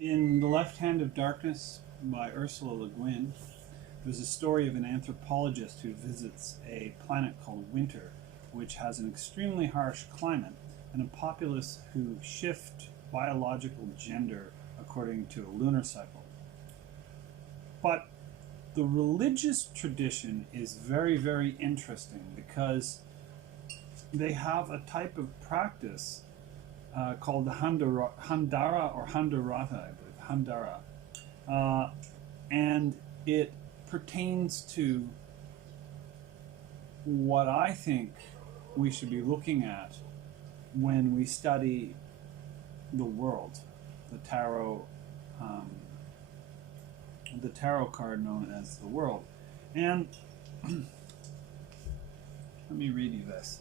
In The Left Hand of Darkness by Ursula Le Guin, there's a story of an anthropologist who visits a planet called Winter, which has an extremely harsh climate and a populace who shift biological gender according to a lunar cycle. But the religious tradition is very, very interesting because they have a type of practice called the Handara or Handarata, I believe, Handara. And it pertains to what I think we should be looking at when we study the world, the tarot card known as the world. And let me read you this.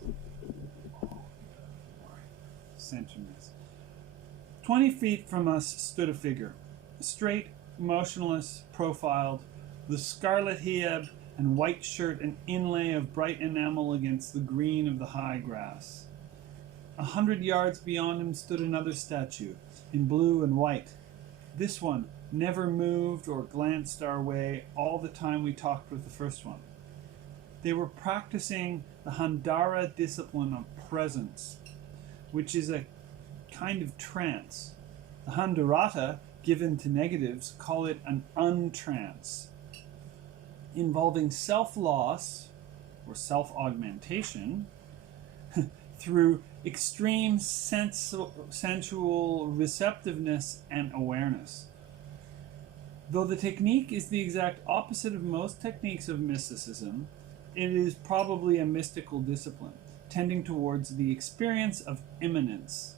Centuries. 20 feet from us stood a figure, straight, motionless, profiled, the scarlet hijab and white shirt an inlay of bright enamel against the green of the high grass. 100 yards beyond him stood another statue, in blue and white. This one never moved or glanced our way all the time we talked with the first one. They were practicing the Handara discipline of presence, which is a kind of trance. The Handarata, given to negatives, call it an untrance, involving self-loss or self-augmentation through extreme sensual receptiveness and awareness. Though the technique is the exact opposite of most techniques of mysticism, it is probably a mystical discipline, tending towards the experience of immanence.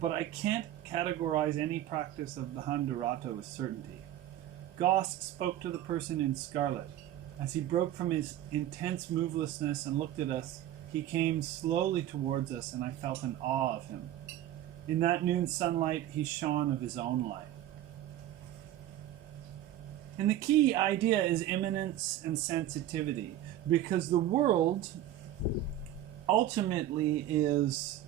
But I can't categorize any practice of the Handarata with certainty. Goss spoke to the person in scarlet. As he broke from his intense movelessness and looked at us, he came slowly towards us, and I felt an awe of him. In that noon sunlight, he shone of his own light. And the key idea is immanence and sensitivity, because the world ultimately is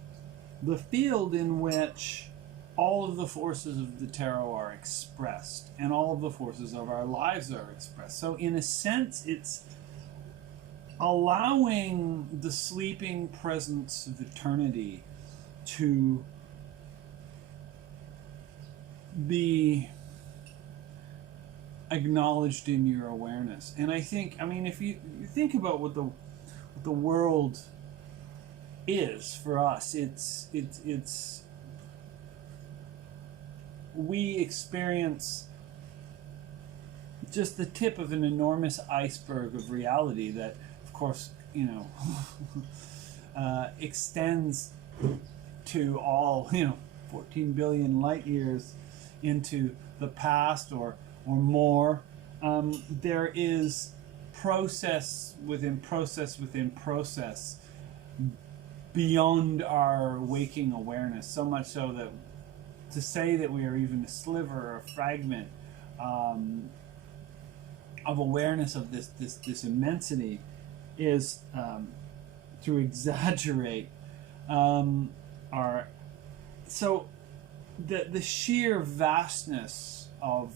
the field in which all of the forces of the tarot are expressed, and all of the forces of our lives are expressed. So in a sense, it's allowing the sleeping presence of eternity to be acknowledged in your awareness. And I think, if you think about what the world is for us, it's we experience just the tip of an enormous iceberg of reality that, of course, extends to all 14 billion light years into the past or more. There is process within process within process beyond our waking awareness, so much so that to say that we are even a sliver or a fragment of awareness of this immensity is to exaggerate our so the sheer vastness of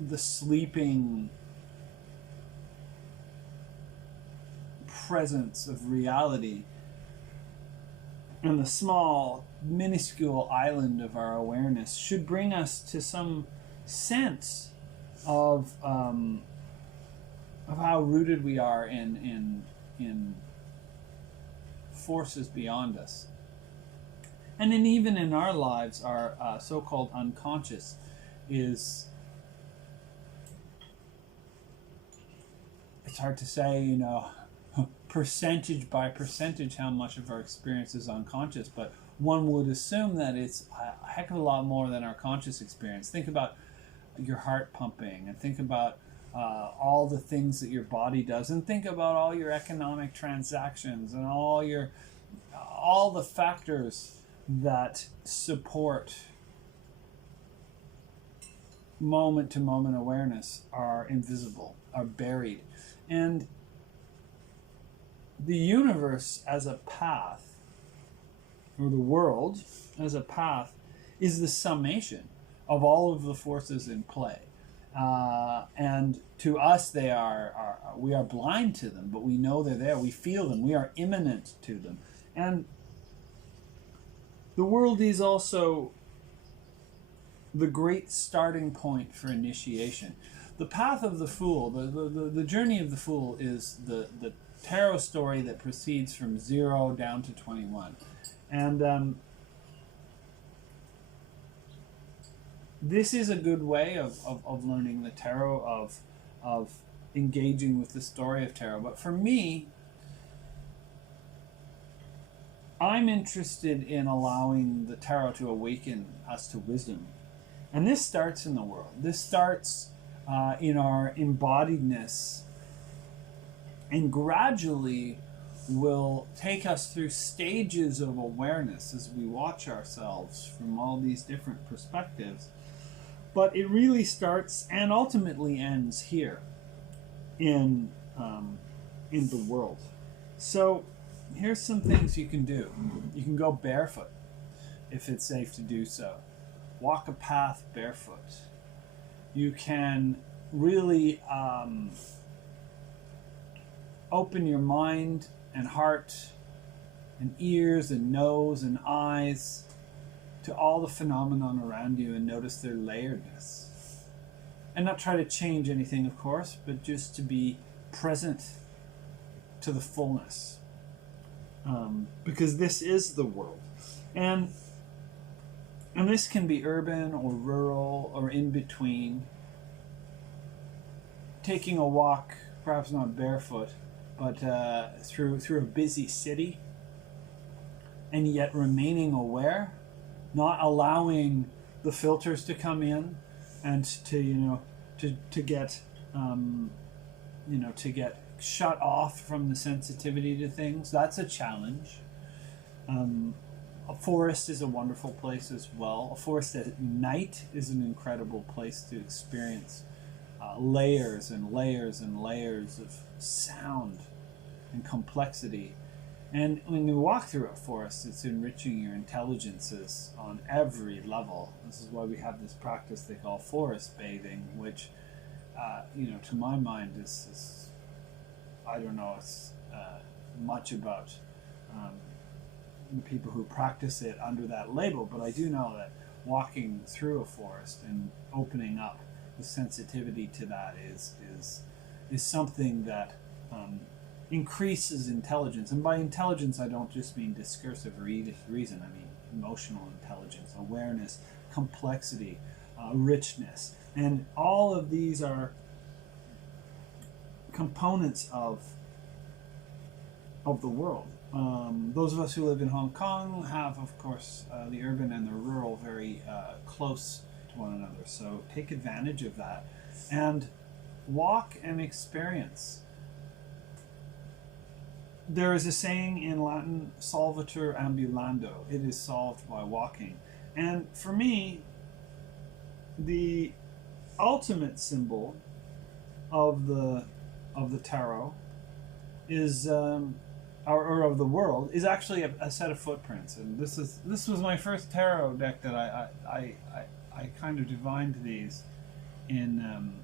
the sleeping presence of reality and the small, minuscule island of our awareness should bring us to some sense of how rooted we are in forces beyond us. And then even in our lives, our so-called unconscious is, it's hard to say, percentage by percentage how much of our experience is unconscious, but one would assume that it's a heck of a lot more than our conscious experience. Think about your heart pumping, and think about all the things that your body does, and think about all your economic transactions and all the factors that support moment-to-moment awareness are invisible, are buried. And the universe as a path, or the world as a path, is the summation of all of the forces in play. And to us, we are blind to them, but we know they're there. We feel them. We are immanent to them. And the world is also the great starting point for initiation. The path of the Fool, the journey of the Fool, is the tarot story that proceeds from 0 down to 21. And this is a good way of learning the tarot, of engaging with the story of tarot. But for me, I'm interested in allowing the tarot to awaken us to wisdom. And this starts in the world. This starts in our embodiedness, and gradually will take us through stages of awareness as we watch ourselves from all these different perspectives. But it really starts and ultimately ends here in the world. So here's some things you can do. You can go barefoot if it's safe to do so. Walk a path barefoot. You can really open your mind and heart and ears and nose and eyes to all the phenomenon around you and notice their layeredness. And not try to change anything, of course, but just to be present to the fullness. Because this is the world. And this can be urban or rural or in between. Taking a walk, perhaps not barefoot, but through a busy city, and yet remaining aware, not allowing the filters to come in and to get shut off from the sensitivity to things. That's a challenge. A forest is a wonderful place as well. A forest at night is an incredible place to experience layers and layers and layers of sound and complexity. And when you walk through a forest, it's enriching your intelligences on every level. This is why we have this practice they call forest bathing, which, to my mind is I don't know much about the people who practice it under that label, but I do know that walking through a forest and opening up the sensitivity to that is something that increases intelligence. And by intelligence, I don't just mean discursive reason. I mean emotional intelligence, awareness, complexity, richness. And all of these are components of the world. Those of us who live in Hong Kong have, of course, the urban and the rural very close to one another. So take advantage of that and walk and experience. There is a saying in Latin, solvitur ambulando. It is solved by walking. And for me, the ultimate symbol of the tarot is or of the world is actually a set of footprints. And this was my first tarot deck that I kind of divined these in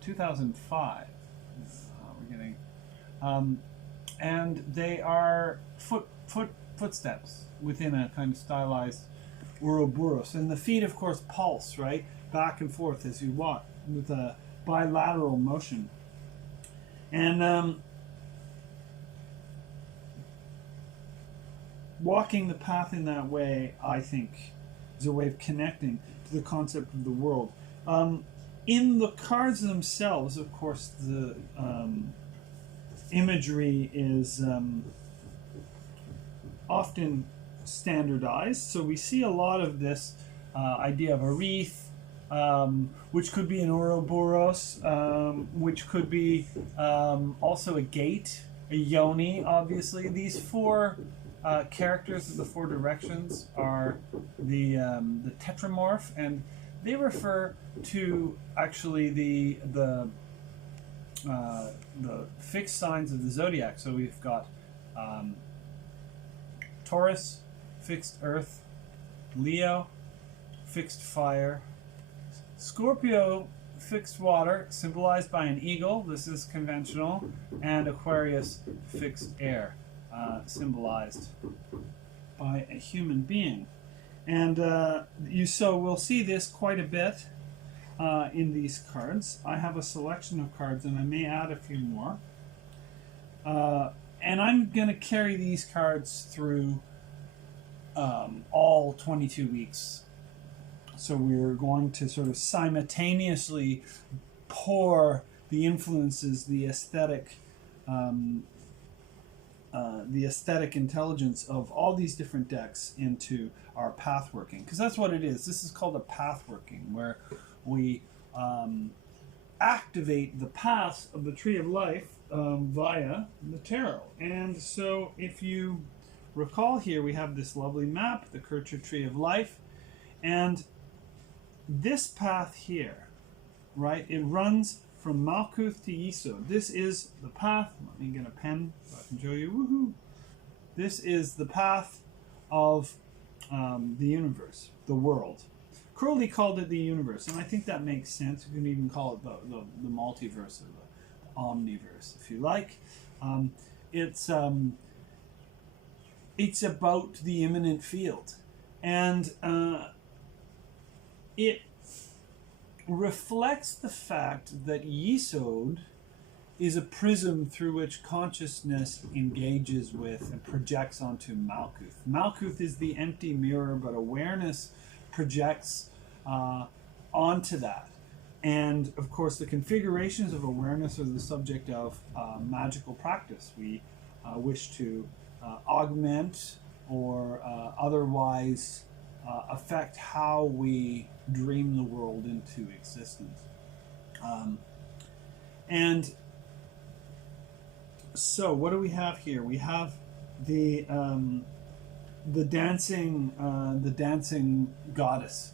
2005. We're getting and they are footsteps within a kind of stylized Ouroboros, and the feet, of course, pulse right back and forth as you walk with a bilateral motion. And walking the path in that way, I think, is a way of connecting to the concept of the world. In the cards themselves, of course, the imagery is often standardized. So we see a lot of this idea of a wreath, which could be an Ouroboros, which could be also a gate, a yoni, obviously. These four characters of the four directions are the tetramorph, and they refer to actually the fixed signs of the zodiac. So we've got Taurus, fixed earth. Leo, fixed fire. Scorpio, fixed water, symbolized by an eagle. This is conventional. And Aquarius, fixed air, symbolized by a human being. And so we'll see this quite a bit in these cards. I have a selection of cards, and I may add a few more. And I'm going to carry these cards through all 22 weeks. So we're going to sort of simultaneously pour the influences, the aesthetic intelligence of all these different decks into our path working, because that's what it is. This is called a path working, where we activate the paths of the Tree of Life via the tarot. And so if you recall, here we have this lovely map, the Kircher Tree of Life, and this path here, right, it runs from Malkuth to Yesod. This is the path. Let me get a pen so I can show you. Woohoo! This is the path of the universe, the world. Crowley called it the universe, and I think that makes sense. You can even call it the multiverse or the omniverse, if you like. It's about the immanent field, and it reflects the fact that Yesod is a prism through which consciousness engages with and projects onto Malkuth. Malkuth is the empty mirror, but awareness projects onto that. And of course, the configurations of awareness are the subject of magical practice. We wish to augment or otherwise affect how we dream the world into existence. And so what do we have here? We have the dancing goddess,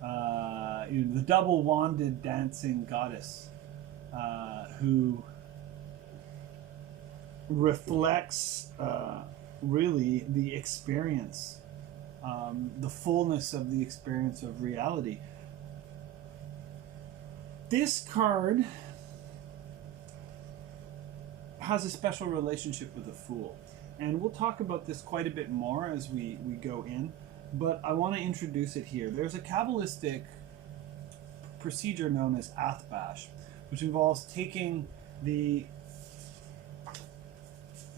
the double-wanded dancing goddess, who reflects really the experience, the fullness of the experience of reality. This card has a special relationship with the Fool, and we'll talk about this quite a bit more as we go in, but I want to introduce it here. There's a Kabbalistic procedure known as Athbash, which involves taking the,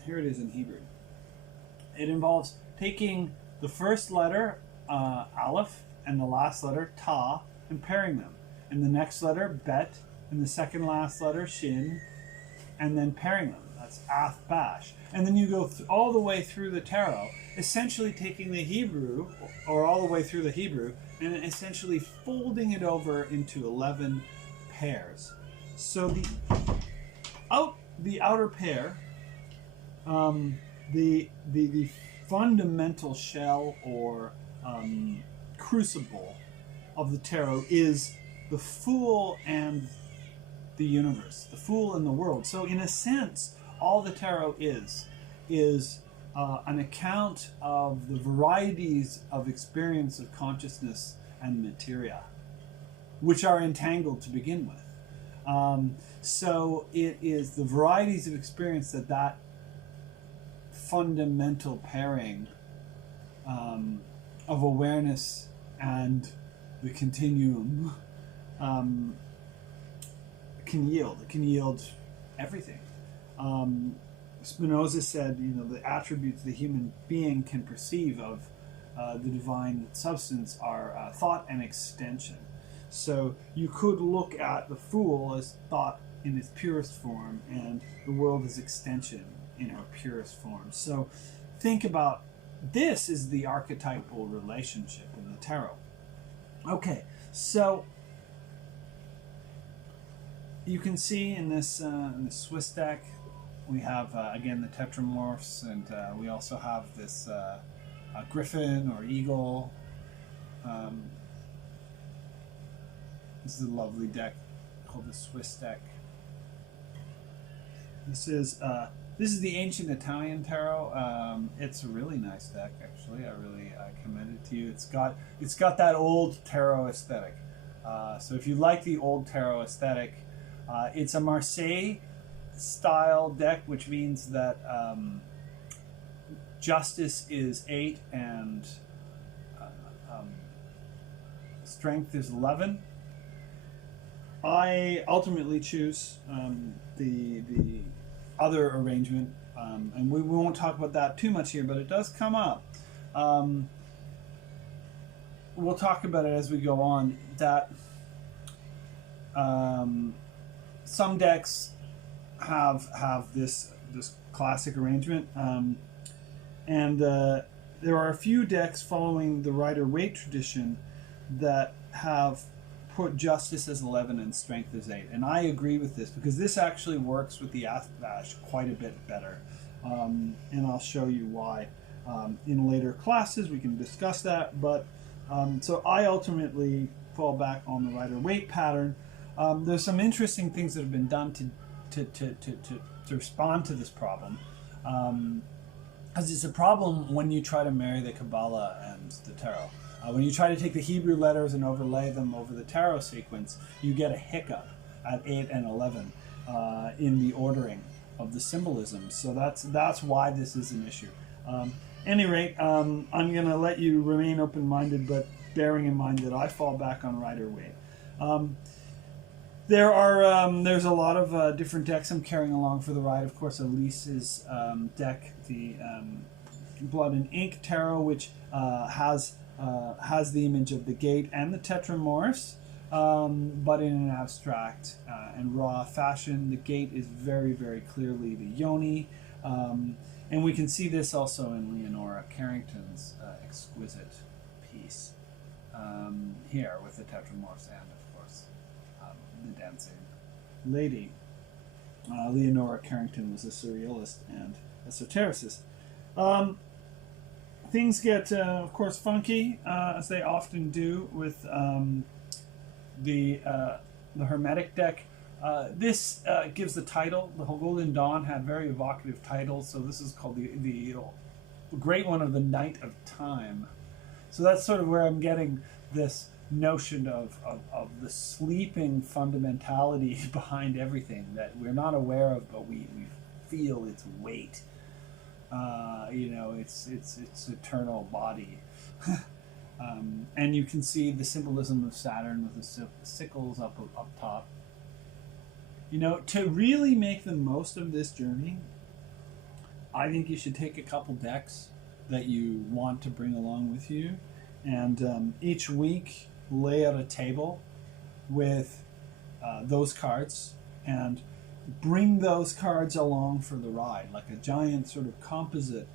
here it is in Hebrew, it involves taking the first letter, Aleph, and the last letter, Ta, and pairing them, and the next letter, Bet, and the second last letter, Shin, and then pairing them. That's Athbash. And then you go all the way through the tarot, essentially taking the Hebrew, or all the way through the Hebrew, and essentially folding it over into 11 pairs. So the outer pair, the fundamental shell or crucible of the tarot is the Fool and the universe, the Fool and the world. So in a sense, all the tarot is an account of the varieties of experience of consciousness and materia, which are entangled to begin with. So it is the varieties of experience that fundamental pairing of awareness and the continuum can yield. It can yield everything. Spinoza said, the attributes the human being can perceive of the divine substance are thought and extension. So you could look at the Fool as thought in its purest form, and the world as extension in our purest form. So think about this is the archetypal relationship in the tarot. Okay, so you can see in this Swiss deck, we have again the tetramorphs, and we also have this griffin or eagle. This is a lovely deck called the Swiss deck. This is This is the Ancient Italian Tarot. It's a really nice deck, actually. I commend it to you. It's got that old tarot aesthetic. So if you like the old tarot aesthetic, it's a Marseille style deck, which means that justice is 8 and strength is 11. I ultimately choose the other arrangement, and we won't talk about that too much here, but it does come up. We'll talk about it as we go on, that some decks have this classic arrangement, and there are a few decks following the Rider-Waite tradition that have put justice as 11 and strength as 8, and I agree with this because this actually works with the Athbash quite a bit better, and I'll show you why in later classes. We can discuss that, but so I ultimately fall back on the Rider-Waite pattern. There's some interesting things that have been done to respond to this problem, because it's a problem when you try to marry the Kabbalah and the Tarot. When you try to take the Hebrew letters and overlay them over the tarot sequence, you get a hiccup at 8 and 11 in the ordering of the symbolism. So that's why this is an issue. Any rate, I'm going to let you remain open-minded, but bearing in mind that I fall back on Rider-Waite. There's a lot of different decks I'm carrying along for the ride. Of course, Elise's deck, the Blood and Ink Tarot, which has the image of the gate and the Tetramorphs, but in an abstract and raw fashion. The gate is very, very clearly the Yoni, and we can see this also in Leonora Carrington's exquisite piece here with the Tetramorphs and, of course, the dancing lady. Leonora Carrington was a surrealist and esotericist. Things get, of course, funky, as they often do with the Hermetic deck. This gives the title. The Golden Dawn had very evocative titles, so this is called the great one of the Night of Time. So that's sort of where I'm getting this notion of the sleeping fundamentality behind everything that we're not aware of, but we feel its weight. It's eternal body. And you can see the symbolism of Saturn with the sickles up top. To really make the most of this journey, I think you should take a couple decks that you want to bring along with you, and each week lay out a table with those cards, and bring those cards along for the ride, like a giant sort of composite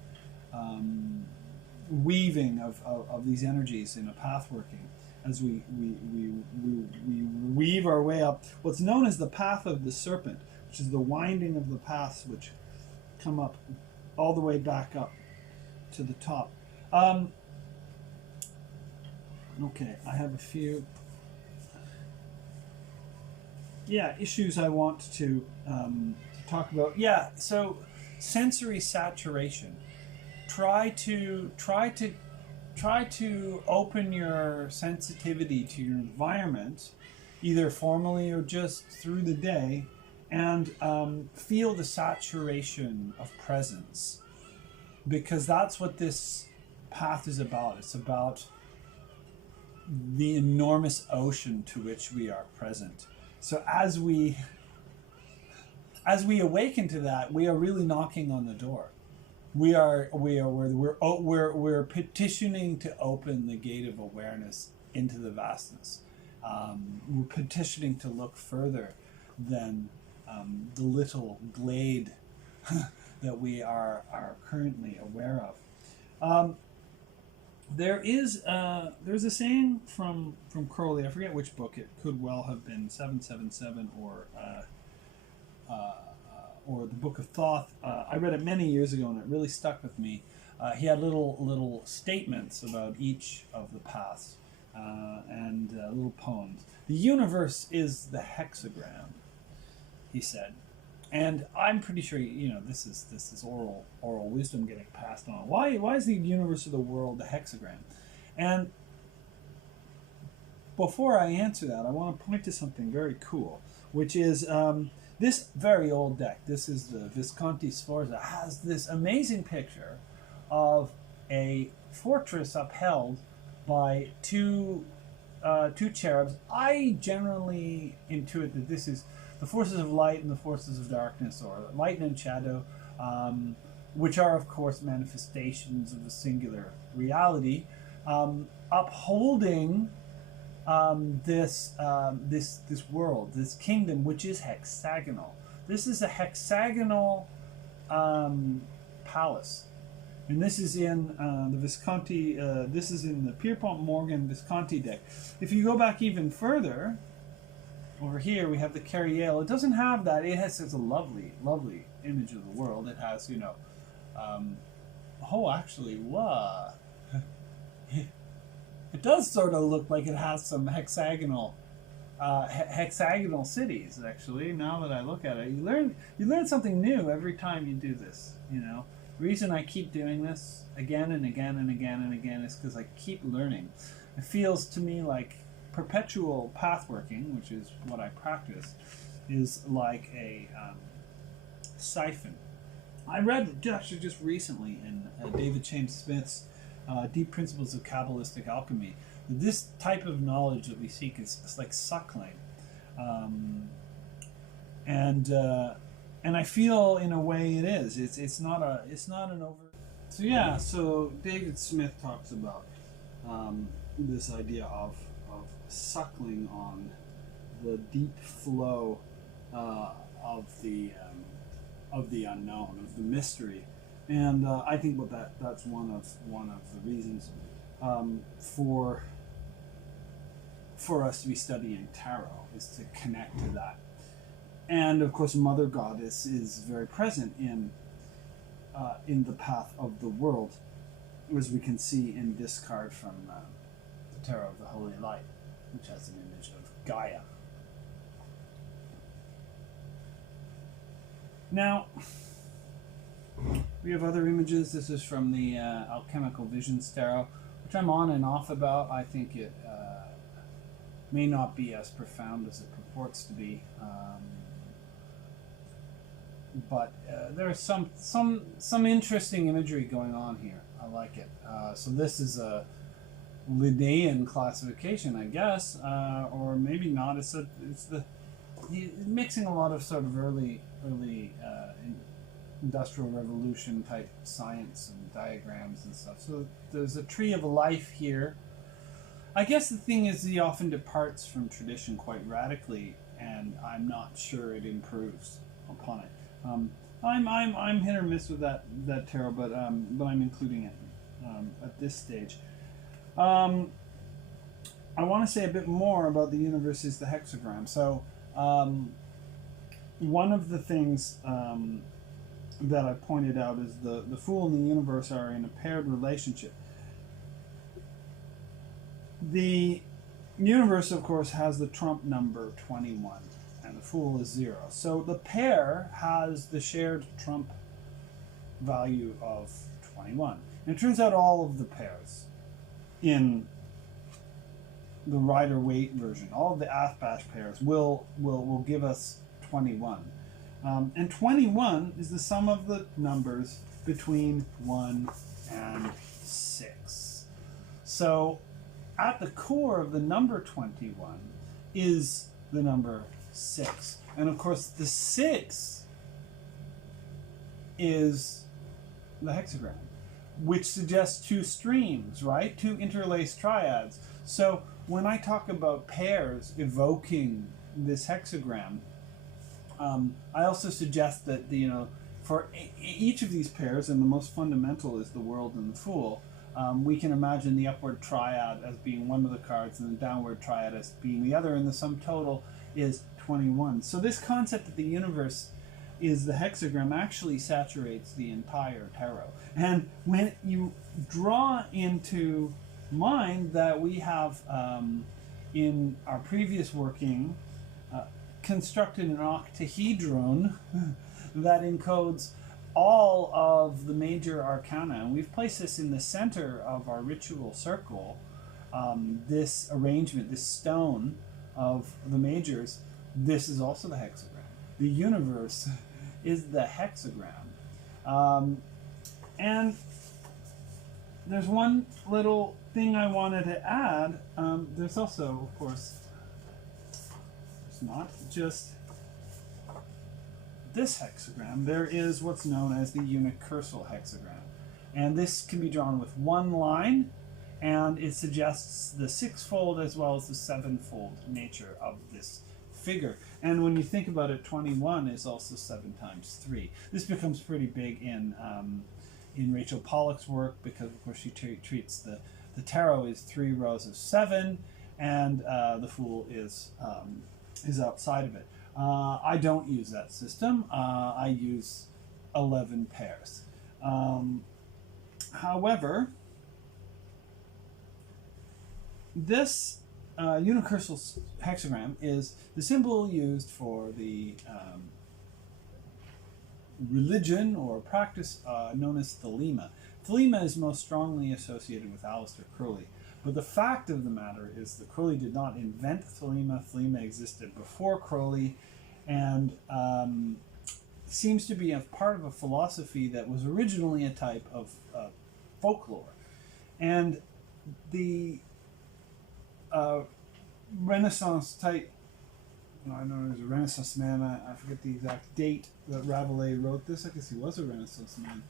weaving of these energies in a path working as we weave our way up what's known as the path of the serpent, which is the winding of the paths which come up all the way back up to the top. Okay, I have a few issues I want to talk about. So sensory saturation. Try to open your sensitivity to your environment, either formally or just through the day, and feel the saturation of presence, because that's what this path is about. It's about the enormous ocean to which we are present. So as we awaken to that, we are really knocking on the door. We're petitioning to open the gate of awareness into the vastness. We're petitioning to look further than the little glade that we are currently aware of. There's a saying from Crowley. I forget which book. It could well have been 777 or the Book of Thoth. I read it many years ago, and it really stuck with me. He had little statements about each of the paths and little poems. The universe is the hexagram, he said, And I'm pretty sure this is oral wisdom getting passed on. Why is the universe of the world a hexagram? And before I answer that, I want to point to something very cool, which is this very old deck. This is the Visconti Sforza. Has this amazing picture of a fortress upheld by two cherubs. I generally intuit that this is the forces of light and the forces of darkness, or light and shadow, which are, of course, manifestations of the singular reality, upholding this world, this kingdom, which is hexagonal. This is a hexagonal palace, and this is in the Visconti. This is in the Pierpont Morgan Visconti deck. If you go back even further, over here we have the Carriel. It doesn't have that. It has a lovely, lovely image of the world. It has, oh, actually, what? It does sort of look like it has some hexagonal cities. Actually, now that I look at it, you learn something new every time you do this. The reason I keep doing this again and again and again and again is because I keep learning. It feels to me like perpetual pathworking, which is what I practice, is like a siphon. I read actually just recently in David James Smith's Deep Principles of Kabbalistic Alchemy, this type of knowledge that we seek is like suckling, and I feel in a way it is. It's not an over. So yeah, so David Smith talks about this idea of suckling on the deep flow of the unknown, of the mystery. And I think that's one of the reasons for us to be studying tarot, is to connect to that. And of course, Mother Goddess is very present in the path of the world, as we can see in this card from the Tarot of the Holy Light, which has an image of Gaia. Now, we have other images. This is from the Alchemical Visions Tarot, which I'm on and off about. I think it may not be as profound as it purports to be, but there's some interesting imagery going on here. I like it. So this is a Linnaean classification, I guess, or maybe not. It's mixing a lot of sort of early Industrial Revolution type science and diagrams and stuff. So there's a tree of life here. I guess the thing is, he often departs from tradition quite radically, and I'm not sure it improves upon it. I'm hit or miss with that tarot, but I'm including it at this stage. I want to say a bit more about the universe is the hexagram. So one of the things that I pointed out is the Fool and the universe are in a paired relationship. The universe, of course, has the trump number 21, and the Fool is 0. So the pair has the shared trump value of 21. And it turns out all of the pairs in the Rider-Waite version, all of the Athbash pairs will give us 21. And 21 is the sum of the numbers between 1 and 6. So at the core of the number 21 is the number 6. And of course the 6 is the hexagram, which suggests two streams, right? Two interlaced triads. So when I talk about pairs evoking this hexagram, I also suggest that for each of these pairs, and the most fundamental is the World and the Fool, we can imagine the upward triad as being one of the cards and the downward triad as being the other, and the sum total is 21. So this concept that the universe is the hexagram actually saturates the entire tarot. And when you draw into mind that we have, in our previous working, constructed an octahedron that encodes all of the major arcana. And we've placed this in the center of our ritual circle. This arrangement, this stone of the majors, this is also the hexagram. The universe is the hexagram. And there's one little thing I wanted to add. There's also, of course, it's not just this hexagram. There is what's known as the unicursal hexagram. And this can be drawn with one line, and it suggests the sixfold as well as the sevenfold nature of this figure. And when you think about it, 21 is also 7 times 3. This becomes pretty big in Rachel Pollack's work, because of course she treats the tarot is 3 rows of 7, and the Fool is outside of it. I don't use that system. I use 11 pairs. However, this unicursal hexagram is the symbol used for the religion or practice known as Thelema. Thelema is most strongly associated with Aleister Crowley. But the fact of the matter is that Crowley did not invent Thelema. Thelema existed before Crowley, and seems to be a part of a philosophy that was originally a type of folklore. And the Renaissance type, I know he was a Renaissance man, I forget the exact date that Rabelais wrote this. I guess he was a Renaissance man.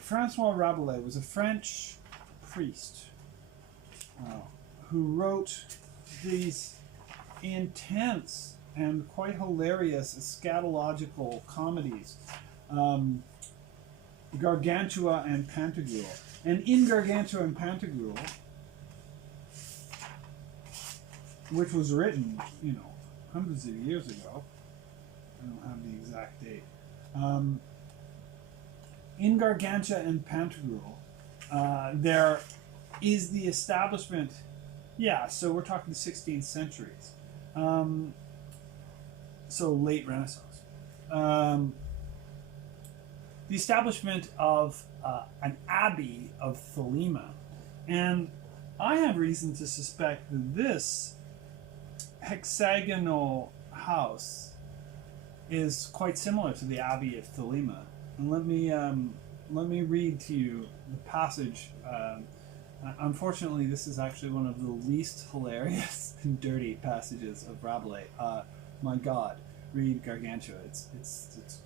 Francois Rabelais was a French priest who wrote these intense and quite hilarious eschatological comedies, Gargantua and Pantagruel. And in Gargantua and Pantagruel, which was written, hundreds of years ago, I don't have the exact date, in Gargantua and Pantagruel, there is the establishment, so we're talking the 16th centuries, so late Renaissance, the establishment of an abbey of Thelema. And I have reason to suspect that this hexagonal house is quite similar to the abbey of Thelema. And let me read to you the passage. Unfortunately, this is actually one of the least hilarious and dirty passages of Rabelais. My God, read Gargantua. It's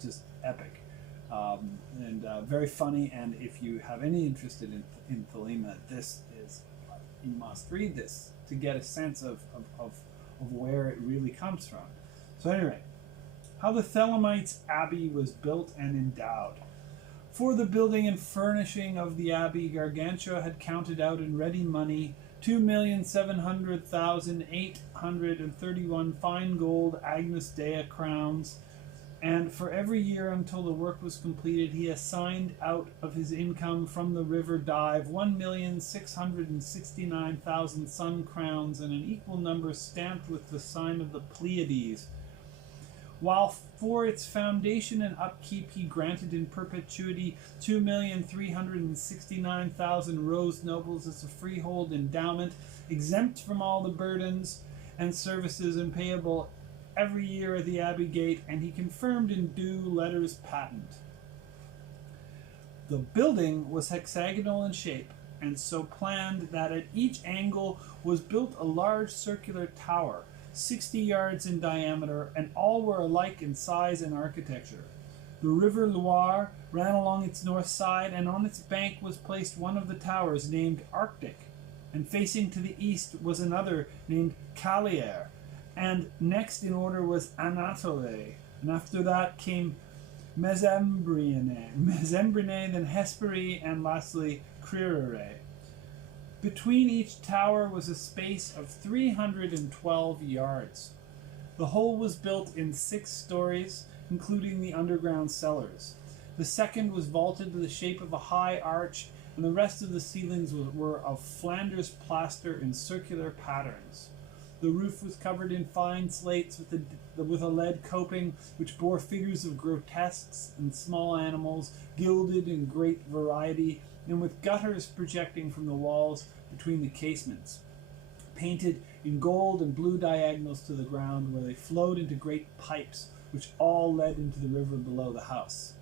just epic, and very funny. And if you have any interest in Thelema, you must read this to get a sense of where it really comes from. So anyway, how the Thelemites' abbey was built and endowed. For the building and furnishing of the abbey, Gargantua had counted out in ready money 2,700,831 fine gold Agnus Dei crowns, and for every year until the work was completed, he assigned out of his income from the river Dive 1,669,000 sun crowns, and an equal number stamped with the sign of the Pleiades, while for its foundation and upkeep he granted in perpetuity 2,369,000 rose nobles as a freehold endowment, exempt from all the burdens and services, and payable every year at the abbey gate, and he confirmed in due letters patent. The building was hexagonal in shape, and so planned that at each angle was built a large circular tower, 60 yards in diameter, and all were alike in size and architecture. The river Loire ran along its north side, and on its bank was placed one of the towers named Arctic, and facing to the east was another named Calier, and next in order was Anatole, and after that came Mesembrine, then Hespere, and lastly Crierere. Between each tower was a space of 312 yards. The whole was built in 6 stories, including the underground cellars. The second was vaulted to the shape of a high arch, and the rest of the ceilings were of Flanders plaster in circular patterns. The roof was covered in fine slates with a lead coping, which bore figures of grotesques and small animals, gilded in great variety, and with gutters projecting from the walls between the casements, painted in gold and blue diagonals to the ground, where they flowed into great pipes, which all led into the river below the house.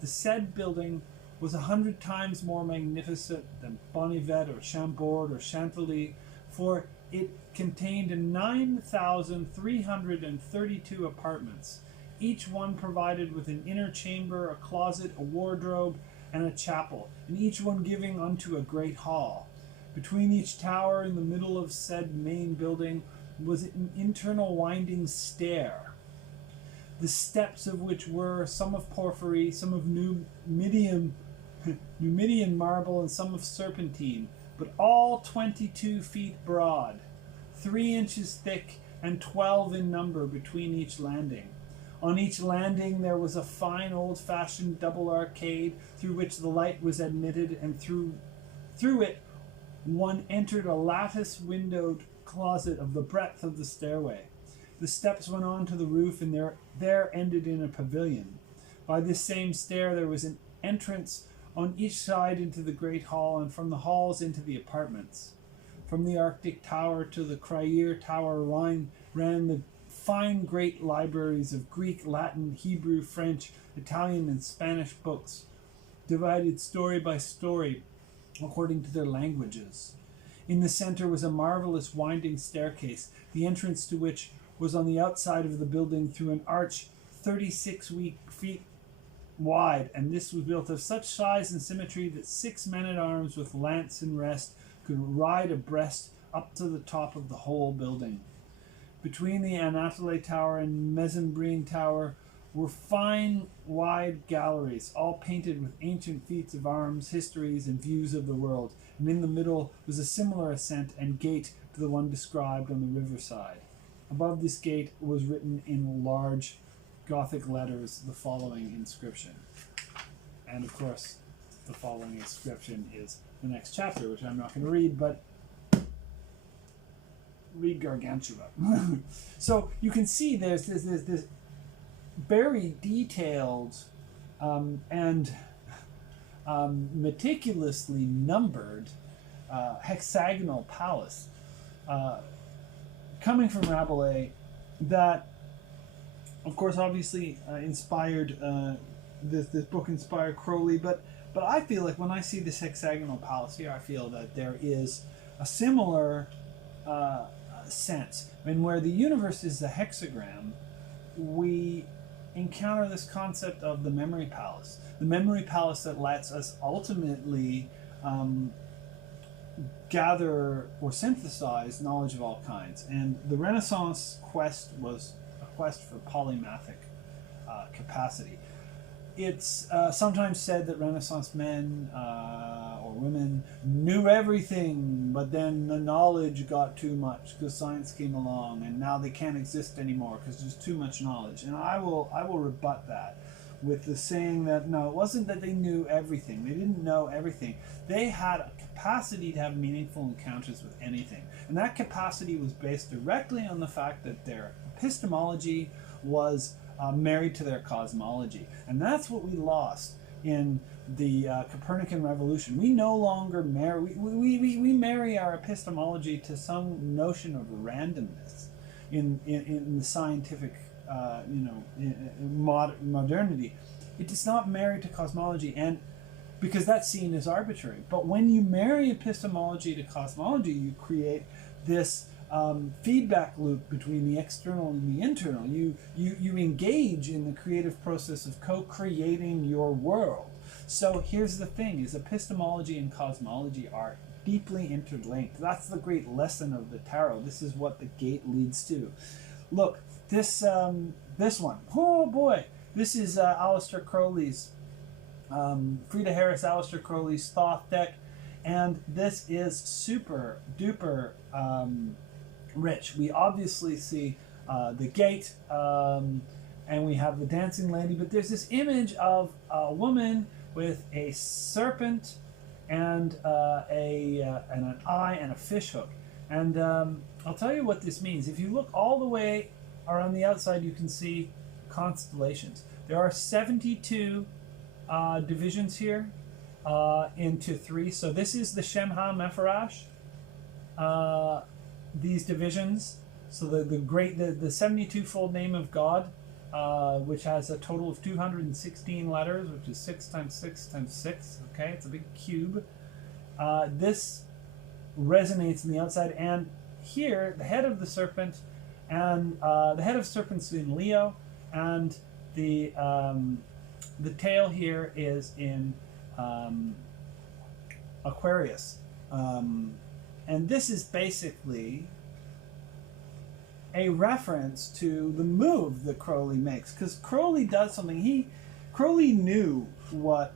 The said building was 100 times more magnificent than Bonnivet or Chambord or Chantilly, for it contained 9,332 apartments, each one provided with an inner chamber, a closet, a wardrobe, and a chapel, and each one giving unto a great hall. Between each tower in the middle of said main building was an internal winding stair, the steps of which were some of porphyry, some of Numidian marble, and some of serpentine, but all 22 feet broad, 3 inches thick, and 12 in number between each landing. On each landing there was a fine old-fashioned double arcade through which the light was admitted, and through it one entered a lattice-windowed closet of the breadth of the stairway. The steps went on to the roof, and there ended in a pavilion. By this same stair there was an entrance on each side into the great hall, and from the halls into the apartments. From the Arctic Tower to the Crier Tower ran the fine great libraries of Greek, Latin, Hebrew, French, Italian, and Spanish books, divided story by story according to their languages. In the center was a marvelous winding staircase, the entrance to which was on the outside of the building through an arch 36 feet wide, and this was built of such size and symmetry that 6 men-at-arms with lance in rest could ride abreast up to the top of the whole building. Between the Anatole Tower and Mésembrine Tower were fine, wide galleries, all painted with ancient feats of arms, histories, and views of the world, and in the middle was a similar ascent and gate to the one described on the riverside. Above this gate was written in large Gothic letters the following inscription. And of course, the following inscription is the next chapter, which I'm not going to read, but read Gargantua. So you can see there's this very detailed and meticulously numbered hexagonal palace coming from Rabelais that, of course, obviously inspired this book inspired Crowley, but I feel like when I see this hexagonal palace here, I feel that there is a similar sense. I mean, where the universe is the hexagram, we encounter this concept of the memory palace that lets us ultimately gather or synthesize knowledge of all kinds. And the Renaissance quest was a quest for polymathic capacity. It's sometimes said that Renaissance men or women knew everything, but then the knowledge got too much because science came along, and now they can't exist anymore because there's too much knowledge. And I will rebut that with the saying that no, it wasn't that they knew everything. They didn't know everything. They had a capacity to have meaningful encounters with anything, and that capacity was based directly on the fact that their epistemology was married to their cosmology. And that's what we lost in the Copernican revolution. We no longer marry, we marry our epistemology to some notion of randomness in the scientific, modernity. It is not married to cosmology, and because that's seen as arbitrary. But when you marry epistemology to cosmology, you create this feedback loop between the external and the internal. You engage in the creative process of co-creating your world. So here's the thing, is epistemology and cosmology are deeply interlinked. That's the great lesson of the tarot. This is what the gate leads to. Look, this one, oh boy, this is Aleister Crowley's, Frida Harris, Aleister Crowley's Thoth deck, and this is super duper rich. We obviously see the gate, and we have the dancing lady, but there's this image of a woman with a serpent and an eye and a fish hook. And I'll tell you what this means. If you look all the way around the outside, you can see constellations. There are 72 divisions here into 3. So this is the Shemha Mepharash. These divisions. So the 72-fold name of God, which has a total of 216 letters, which is 6 times 6 times 6. Okay, it's a big cube. This resonates on the outside, and here the head of the serpent, and the head of serpent's in Leo, and the tail here is in Aquarius, and this is basically a reference to the move that Crowley makes, because Crowley does something. Crowley knew what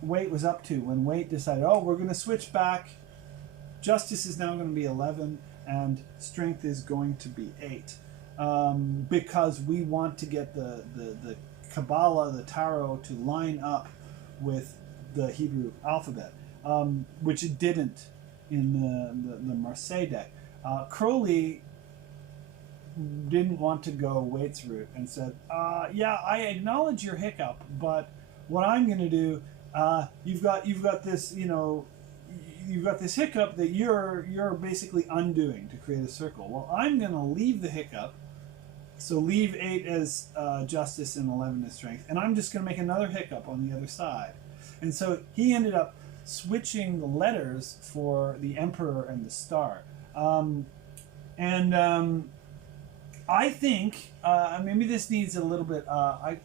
Waite was up to when Waite decided, oh, we're going to switch back. Justice is now going to be 11, and strength is going to be 8, because we want to get the Kabbalah, the Tarot, to line up with the Hebrew alphabet, which it didn't in the Marseille deck. Crowley didn't want to go Waite's route and said, yeah, I acknowledge your hiccup, but what I'm going to do, you've got this, you've got this hiccup that you're basically undoing to create a circle. Well, I'm going to leave the hiccup, so leave 8 as justice and 11 as strength, and I'm just going to make another hiccup on the other side. And so he ended up switching the letters for the emperor and the star. I think maybe this needs a little bit. I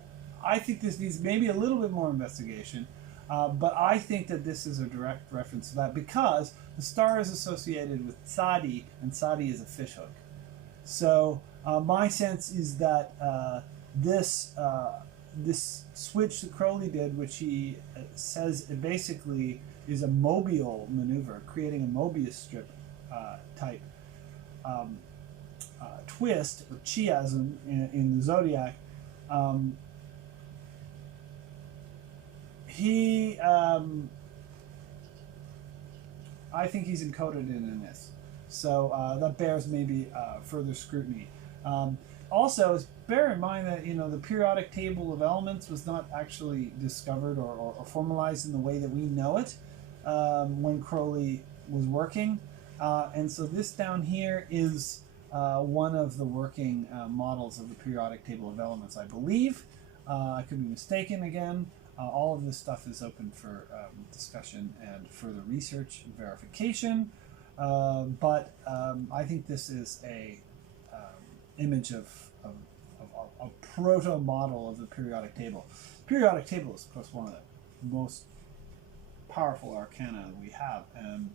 think this needs maybe a little bit more investigation. But I think that this is a direct reference to that, because the star is associated with Sadi, and Sadi is a fishhook. So my sense is that this switch that Crowley did, which he says it basically is a Mobius maneuver, creating a Mobius strip type twist or chiasm in the zodiac. I think he's encoded in this, so that bears maybe further scrutiny. Also, bear in mind that the periodic table of elements was not actually discovered or formalized in the way that we know it when Crowley was working, and so this down here is one of the working models of the periodic table of elements, I believe. I could be mistaken again. All of this stuff is open for discussion and further research and verification, but I think this is a image of a proto-model of the periodic table. Periodic table is, of course, one of the most powerful arcana that we have, and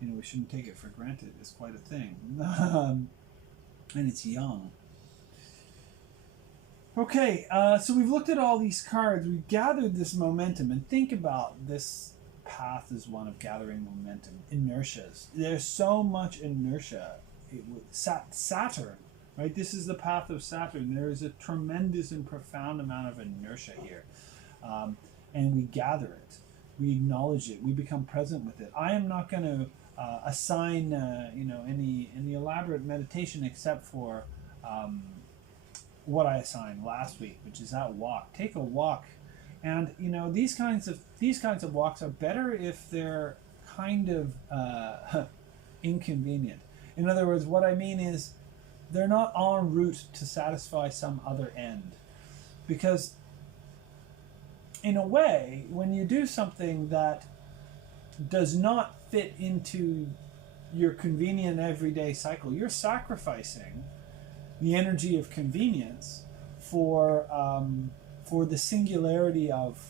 we shouldn't take it for granted. It's quite a thing, and it's young. Okay, so we've looked at all these cards, we've gathered this momentum, and think about this path as one of gathering momentum, inertias. There's so much inertia. Saturn, right? This is the path of Saturn. There is a tremendous and profound amount of inertia here, and we gather it, we acknowledge it, we become present with it. I am not going to assign, any elaborate meditation except for what I assigned last week, which is that walk. Take a walk, and these kinds of walks are better if they're kind of inconvenient. In other words, what I mean is they're not en route to satisfy some other end, because in a way, when you do something that does not fit into your convenient everyday cycle, you're sacrificing the energy of convenience for the singularity of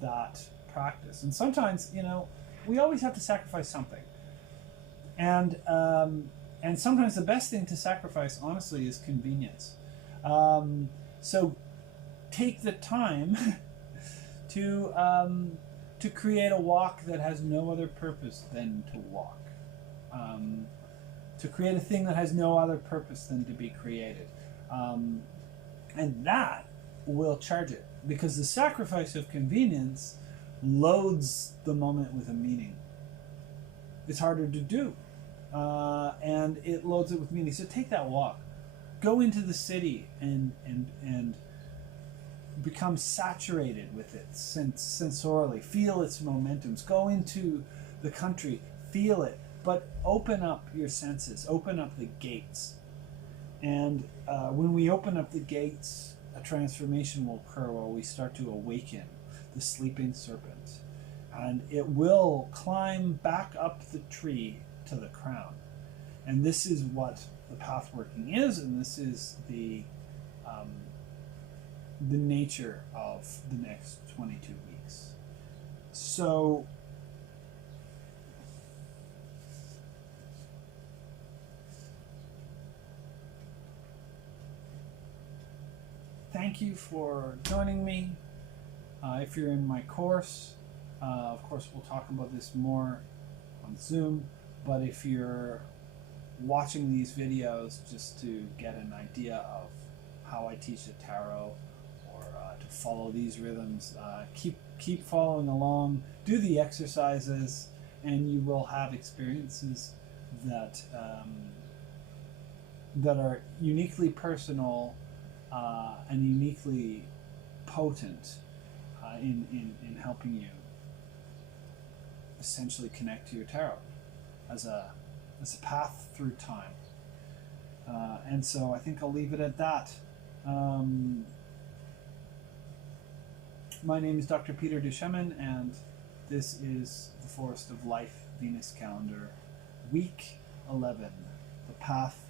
that practice. And sometimes, we always have to sacrifice something. And sometimes the best thing to sacrifice, honestly, is convenience. So take the time to create a walk that has no other purpose than to walk. To create a thing that has no other purpose than to be created. And that will charge it, because the sacrifice of convenience loads the moment with a meaning. It's harder to do. and it loads it with meaning. So take that walk. Go into the city and become saturated with it sensorially. Feel its momentums. Go into the country. Feel it. But open up your senses. Open up the gates. And when we open up the gates, a transformation will occur where we start to awaken the sleeping serpent. And it will climb back up the tree to the crown. And this is what the path working is, and this is the nature of the next 22 weeks. So thank you for joining me. If you're in my course, of course we'll talk about this more on Zoom, but if you're watching these videos just to get an idea of how I teach the tarot, or to follow these rhythms, keep following along, do the exercises, and you will have experiences that that are uniquely personal and uniquely potent in helping you essentially connect to your tarot as a path through time. And so I think I'll leave it at that. My name is Dr. Peter Duchemin, and this is the Forest of Life Venus Calendar, Week 11, The Path